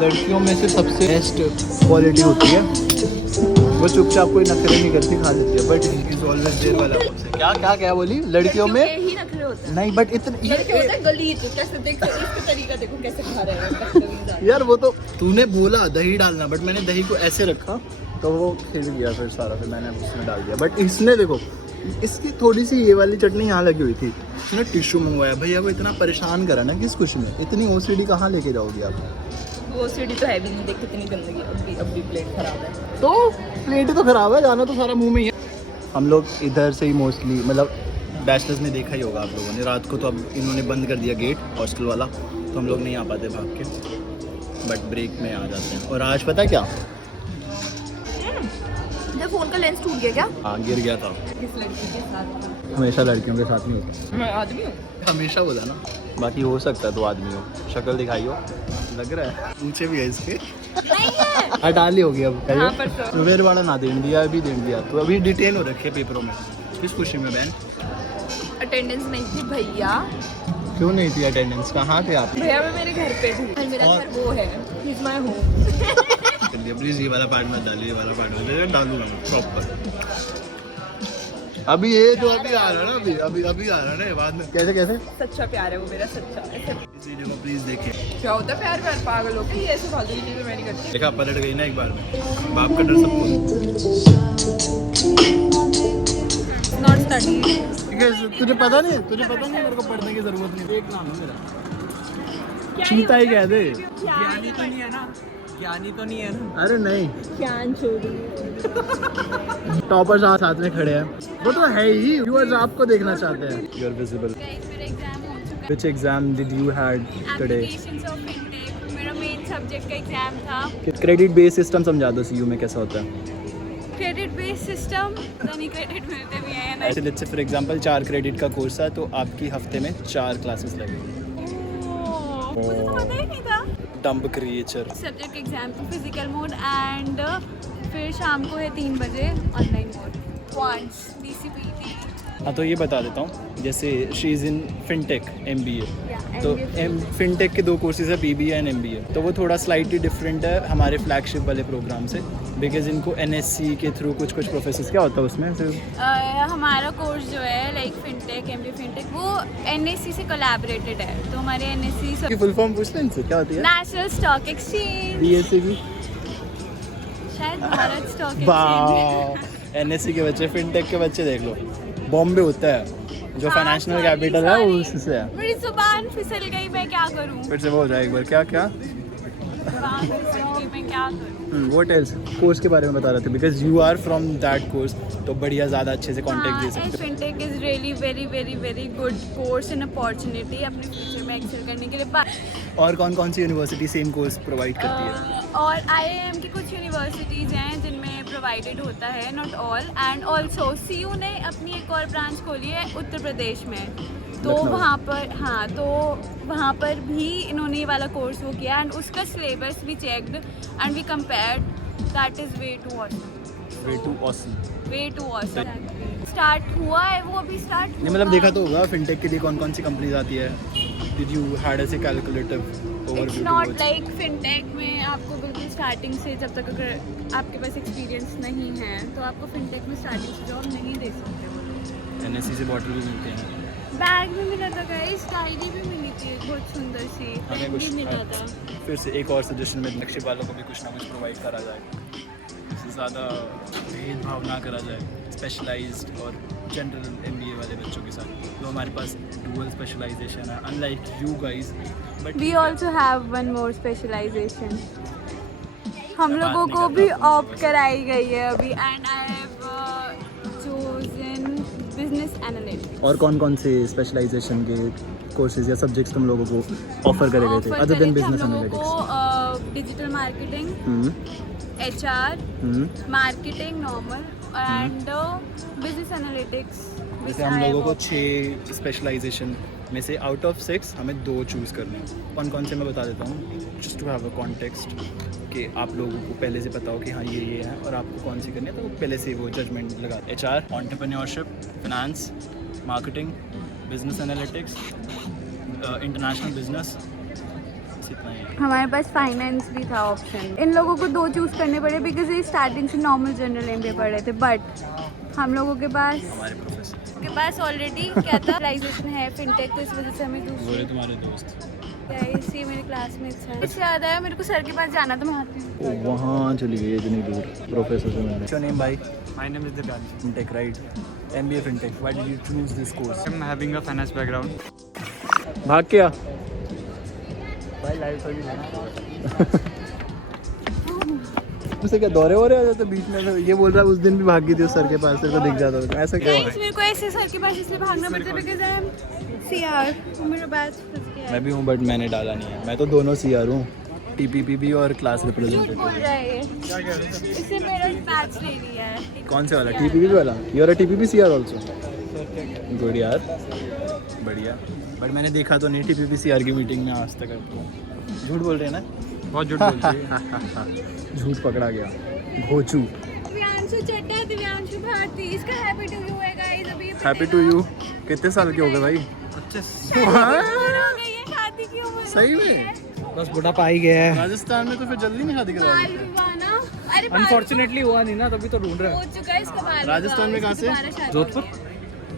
लड़कियों में से सबसे बेस्ट क्वालिटी होती है, वो चुपचाप कोई नखरे नहीं करती, खा लेती है, बट इज ऑलवेज देयर वाला हमसे। क्या क्या क्या बोली? लड़कियों में ही नखरे होते हैं। नहीं, बट इतने लड़के होते हैं गलीज, कैसे देख इसका तरीका देखो कैसे खा रहे हैं यार वो तो तूने बोला दही डालना, बट मैंने दही को ऐसे रखा तो वो खिल गया फिर सारा, फिर मैंने उसमें डाल दिया। बट इसने देखो, इसकी थोड़ी सी ये वाली चटनी यहाँ लगी हुई थी, इसने टिश्यू मंगवाया। भैया वो इतना परेशान करा ना, किस खुशी में? इतनी ओसीडी कहाँ लेके जाओगी आप? वो सीढ़ी तो है भी नहीं, देख कितनी गंदगी, अब भी प्लेट खराब है। तो प्लेट तो खराब है, जाना तो सारा मुंह में ही है। हम लोग इधर से ही मोस्टली, मतलब बैचलर्स में देखा ही होगा आप लोगों ने, रात को तो अब इन्होंने बंद कर दिया गेट हॉस्टल वाला, तो हम लोग नहीं आ पाते भाग के, बट ब्रेक में आ जाते हैं। और आज पता है क्या? जब फोन का लेंस टूट गया क्या? हाँ, गिर गया था। किस लड़की के साथ? हमेशा लड़कियों के साथ नहीं होता। मैं आदमी हूँ। हमेशा बोला ना, बाकी हो सकता है तो आदमी हो, शक्ल दिखाई हो, लग रहा है ऊंचे भी है इसके। नहीं है। हटा ली होगी अब। हाँ, पर तो। सुबेर वाला ना देन दिया, अभी देन दिया, तो अभी डिटेन हो रखे पेपरों में। किस खुशी में बहन? अटेंडेंस नहीं थी भैया। क्यों नहीं थी अटेंडेंस? कहाँ थे आप? भैया मैं मेरे घर पे हूँ, मेरा और- घर वो है, He's my home। प्लीज ये वाला पार्ट मत डालिए, ये वाला पार्ट मत डालूंगा मैं प्रॉपर। अभी ये जो अभी आ रहा है ना, अभी आ रहा है ना, बाद में कैसे कैसे सच्चा प्यार है वो मेरा, सच्चा। इस वीडियो को प्लीज देखिए। क्या होता है प्यार? प्यार पागल हो गई, ये ऐसे फालतू की चीजें मैं नहीं करती। देखा, पलट गई ना एक बार में, बाप का डर सबको। Not study. ठीक है, तुझे पता नहीं मेरे को पढ़ने की जरूरत नहीं। एक नाम है मेरा, चीता ही कह दे। ज्ञानी तो नहीं है ना? ज्ञानी तो नहीं है ना? अरे नहीं, ज्ञान छोड़ी। टॉपर साथ में खड़े हैं, वो तो है ही, व्यूअर्स आपको देखना चाहते हैं। You are visible. मेरा एग्जाम हो चुका which exam did you had today? Applications of intake मेरा मेन सब्जेक्ट का एग्जाम था। क्रेडिट बेस्ड सिस्टम समझा दो, सीयू में कैसा होता है? क्रेडिट बेस्ड सिस्टम, नहीं क्रेडिट मिलते भी हैं ना। ऐसे let's say for example 4 credit का कोर्स है, तो आपकी हफ्ते में 4 क्लासेस लगेगी। मुझे तो पता ही नहीं था। Dump creature. Subject exam physical mode and फिर शाम को है 3 बजे ऑनलाइन मोड, क्वांट्स डीसीपीटी। हाँ, तो ये बता देता हूँ, जैसे she is in fintech MBA, तो फिनटेक के 2 कोर्सेज है, BBA एंड MBA। तो वो थोड़ा स्लाइटली डिफरेंट है हमारे फ्लैगशिप वाले प्रोग्राम से, बिकॉज इनको NSC के थ्रू कुछ प्रोफेसर्स। क्या होता है उसमें सिर्फ? हमारा कोर्स जो है लाइक फिनटेक MBA फिनटेक वो NSC से कोलैबोरेटेड है, तो हमारे NSC की फुल फॉर्म पूछ लें इनसे, क्या होती है? नेशनल स्टॉक एक्सचेंज, BSc की? शायद भारत स्टॉक वाह, एक्सचेंज। NSC के बच्चे, फिनटेक के बच्चे देख लो, बॉम्बे होता है जो फाइनेंशियल कैपिटल है, वो उससे है। मेरी जुबान फिसल गई, मैं क्या करूं? फिर से वो हो जाए एक बार, क्या क्या? जुबान फिसल गई, मैं क्या करूं? What else? कोर्स के बारे में बता रहे थे, because you are from that course, तो बढ़िया ज़्यादा अच्छे से कॉन्टेक्ट दे सकते हो। Fintech is really very very very good course and opportunity अपने फ्यूचर में एक्सेल करने के लिए। और कौन कौन सी यूनिवर्सिटी सेम कोर्स प्रोवाइड करती है? और IIM की कुछ यूनिवर्सिटीज़ हैं जिनमें प्रोवाइडेड होता है, not all. And also CU ने अपनी एक और ब्रांच खोली है उत्तर प्रदेश में, तो लखनऊ। वहाँ पर, हाँ, तो वहाँ पर भी इन्होंने ये वाला कोर्स वो किया एंड उसका सिलेबस भी checked and we compared, that is way too awesome. Start हुआ है वो, अभी स्टार्ट नहीं, मतलब देखा तो होगा फिनटेक के लिए कौन कौन सी कंपनीज आती है। डिड यू हैड ऐसे calculative it's overview? Not like fintech में आपको बिल्कुल स्टार्टिंग से, जब तक अगर आपके पास एक्सपीरियंस नहीं है तो आपको फिनटेक में स्टार्टिंग से जॉब नहीं दे सकते वो लोग। NSC से बॉटल भी मिलते हैं। बैग भी मिला था गाइस, डायरी भी मिली थी बहुत सुंदर सी, हमें पेन भी कुछ मिला था। फिर से एक और सजेशन में, नक्शे वालों को भी कुछ ना कुछ प्रोवाइड करा जाए, इससे ज़्यादा भेदभाव ना करा जाए स्पेशलाइज्ड और जनरल MBA वाले बच्चों के साथ। तो हमारे पास डुअल स्पेशलाइजेशन है, unlike you guys, but we also have one more specialization, हम मैं बात लोगों नहीं को करता भी तुम लोगों ऑप्ट से। कराई गई है अभी and I have chosen business analytics. और कौन कौन से स्पेशलाइजेशन के कोर्सेज या सब्जेक्ट्स तुम लोगों को ऑफर करे गए थे अदर देन बिजनेस हम लोगों एनालिटिक्स? को digital marketing, HR, marketing normal and business analytics. जैसे हम लोगों को 6 स्पेशलाइजेशन में से आउट ऑफ 6 हमें 2 चूज़ करने हैं। कौन कौन से मैं बता देता हूँ, just to have a context, कि आप लोगों को पहले से पता हो कि हाँ ये है और आपको कौन सी करनी है, तो वो पहले से वो जजमेंट लगा। HR, entrepreneurship, finance, marketing, business analytics, international business, बस इतना ही है। हमारे पास फाइनेंस भी था ऑप्शन। इन लोगों को 2 चूज करने पड़े बिकॉज ये स्टार्टिंग से नॉर्मल जनरल एमबीए पढ़ रहे थे, बट हम लोगों के पास ऑलरेडी क्या था, रियलाइजेशन है फिनटेक, तो इस वजह से हमें बोले दूसरी तुम्हारे दोस्त ये मेरे क्लासमेट्स हैं। इससे याद आया मेरे को सर के पास जाना था, मैं आती हूँ। वहाँ चली गई इतनी दूर प्रोफेसर से मिलने। What's your name, भाई? My name is Divyansh. Fintech, right? MBA Fintech. Why did you choose this course? I'm having a finance background. भाग क्या? भाई लाइव थोड़ी उसे क्या दौरे हो रहे आ जाते बीच में? ये बोल रहा है उस दिन भी भाग गई थी उस सर के पास, तेरे को दिख जाता था। ऐसा क्या हुआ? मेरे को ऐसे सर के पास इसलिए भागना पड़ता है बिकॉज आई एम सीआर, मेरा बैच फंस गया है। मैं भी हूँ बट मैंने डाला नहीं है। मैं तो दोनों CR हूँ, TPP भी और क्लास झूठ बोल रिप्रेजेंटेटिव। रहा है ये। इससे मेरा बैच ले लिया है। कौन से वाला? TPP वाला? You are a TPP CR also? Good यार, बढ़िया। बट मैंने देखा तो नहीं TPP CR की मीटिंग में आज तक आपको। झूठ बोल रहे हैं ना? बहुत झूठ बोलती है। झूठ पकड़ा गया, घोचू। दिव्यांशु चड्डा, दिव्यांशु भारती, इसका हैप्पी टू यू है गाइस। अभी हैप्पी टू यू। कितने साल के हो गए भाई? 25 हो गई है, शादी की उम्र सही हो गई में? है। बस बुढ़ापा ही गया है। राजस्थान में तो फिर जल्दी नहीं शादी करवा बाल विवाह ना, अरे अनफॉर्चुनेटली हुआ नहीं ना, तभी तो ढूंढ रहे हो हैं। चुका है इसका बाल विवाह। राजस्थान में कहाँ से? दोबारा शादी जोधपुर।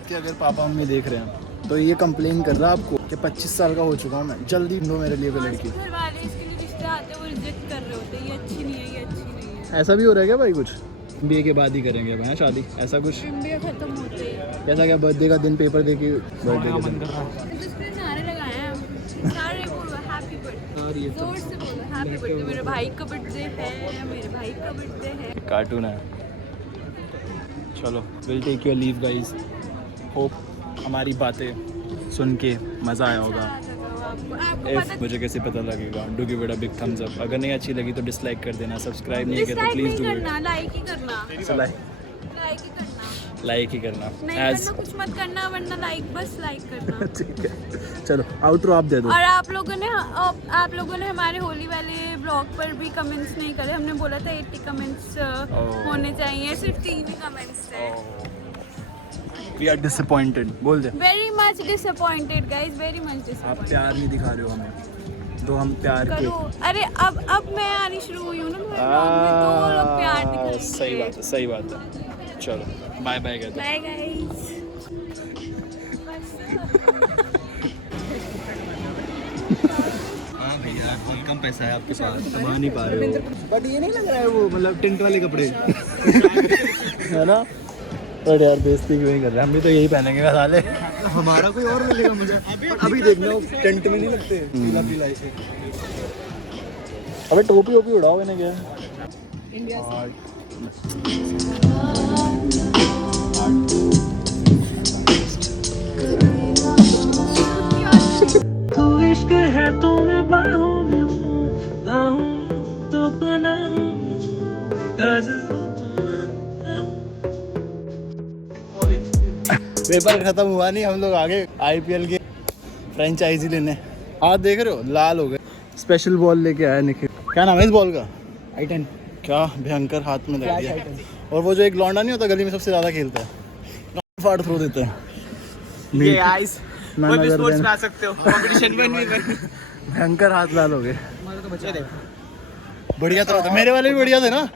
कि अगर पापा मम्मी देख रहे हैं तो ये कंप्लेन कर रहा है आपको कि 25 साल का हो चुका हूँ मैं, जल्दी ढूंढो मेरे लिए कोई लड़की। घर वाले इसके लिए रिश्ते आते हैं, वो रिजेक्ट कर रहे होते हैं, ये अच्छी नहीं है, ये अच्छी नहीं है। ऐसा भी हो रहा है क्या भाई? कुछ MBA के बाद ही करेंगे अब, हैं शादी? ऐसा कुछ? एमबीए खत्म होते ही जैसा क्या बर्थडे का दिन पेपर दे के बर्थडे का मन दिन कर रहा है। जिसपे नारे लगाए हैं हम, सारे बोलो हैप्पी बर्थडे, जोर से बोलो हैप्पी बर्थडे। मेरे भाई का बर्थडे है, मेरे भाई का बर्थडे है। कार्टून है। चलो will take your leave guys. Hope हमारी बातें सुन के मज़ा आया होगा। आपको इफ पता, मुझे कैसे पता लगेगा? Do give it a big thumbs up. अगर नहीं अच्छी लगी तो डिसलाइक कर देना, सब्सक्राइब नहीं किया तो डिसलाइक प्लीज़ नहीं डू करना, लाइक ही करना, इट। लाइक ही करना, लाइक ही करना नहीं एज करना कुछ मत करना, वरना लाइक, बस लाइक करना। ठीक है, चलो आउटरो आप दे दो। और आप लोगों ने हमारे होली वाले ब्लॉग पर भी कमेंट्स नहीं करे। हमने बोला था 80 कमेंट्स होने चाहिए, सिर्फ 3 ही कमेंट्स थे। We are disappointed. बोल दे। Very much disappointed guys, very much आप डिसअपॉइंटेड। प्यार नहीं दिखा रहे हो हमें, तो हम प्यार के। करो, अरे अब मैं आनी शुरू हुई हूँ ना तुम्हारे ब्लॉग में, तो लोग प्यार दिखाएंगे। सही बात है, सही बात है। चलो बाय बाय कहते हैं। Bye guys. हाँ भैया बहुत कम पैसा है आपके पास, कमा नहीं पा रहे हो। बट ये नहीं लग रहा है वो मतलब टेंट वाले कपड़े है ना? बट यार बेइज्जती क्यों नहीं कर रहे? हम भी तो यही पहनेंगे ना साले। हमारा कोई और मिलेगा मुझे। अभी देखना वो टेंट में नहीं लगते पीला पीला ऐसे। अबे टोपी वोपी उड़ाओ इन्हें क्या? तू इश्क है तो मैं बाहों में तो बना पेपर खत्म हुआ नहीं, हम लोग आगे IPL के फ्रेंचाइजी लेने। हाथ देख रहे हो लाल हो गए। स्पेशल बॉल लेके आया निखिल। क्या नाम है इस बॉल का? I10। क्या भयंकर हाथ में लग दिया। और वो जो एक लौंडा नहीं होता गली में सबसे ज्यादा खेलता है, फाड़ थ्रो देता है। ये आइस ना कोई भी नजर स्पोर्ट्स में देना। आ सकते हो, कंपटीशन में नहीं कर। भयंकर हाथ लाल हो गए। हमारा तो बचा दे। बढ़िया तो था, मेरे वाले भी बढ़िया थे ना।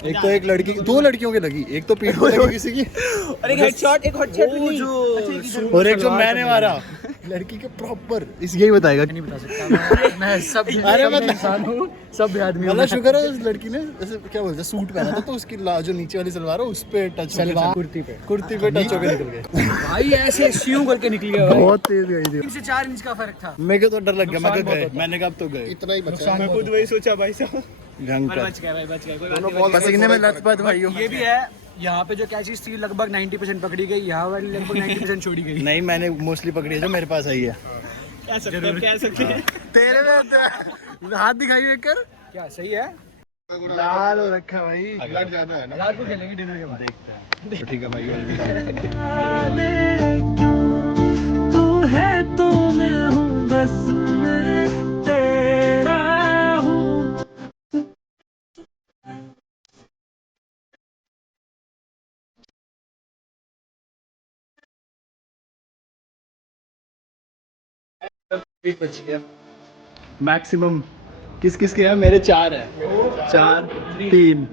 एक तो एक लड़की, 2 लड़कियों की लगी, एक तो पीठ पे लगी किसी की, और एक हेडशॉट नहीं। और एक जो मैंने मारा लड़की के प्रॉपर। इस यही बताएगा नहीं बता सकता मैं सब। अरे मतलब इंसान हूँ, सब आदमी मतलब शुक्र है उस लड़की ने जैसे क्या बोलते हैं सूट पहना था, तो उसकी जो नीचे वाली सलवार है उस पे टच सलवार कुर्ती पे टच होकर निकल गए। भाई ऐसे श्यू करके निकल गया भाई। बहुत तेज गई थी। 3 से 4 इंच का फर्क था। मेरे को तो डर लग गया, मैं नुकसान गए, बहुत मैंने कहा अब तो गए। इतना ही बचा है। मैं खुद वही सोचा भाई साहब। भयंकर बच गया भाई, बच गया। कोई बात नहीं। पसीने में लथपथ भाइयों। ये भी है, यहाँ पे जो कैचेस थी लगभग 90% पकड़ी गई, यहाँ वाली लगभग 90% छोड़ी गई। नहीं मैंने मोस्टली पकड़ी है जो मेरे पास आई है। कह सकते हैं। तेरे में हाथ दिखाई देख कर क्या सही है? लाल हो रखा भाई। ब्लड ज्यादा है ना। रात को खेलेंगे डिनर के बाद। देखते हैं। तो ठीक है भाई। तू है तो मैं हूँ, बस मैं तेरा हूँ। बच गया। मैक्सिमम किस किस के हैं? मेरे 4 है, 4 3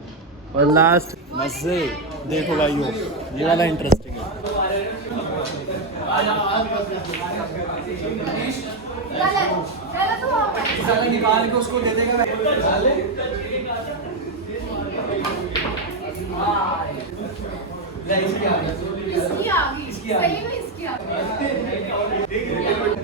और लास्ट मजे। देखो भाइयों, ये वाला इंटरेस्टिंग है। निकाल के उसको दे देगा। इसकी आ गई, सही में इसकी आ गई।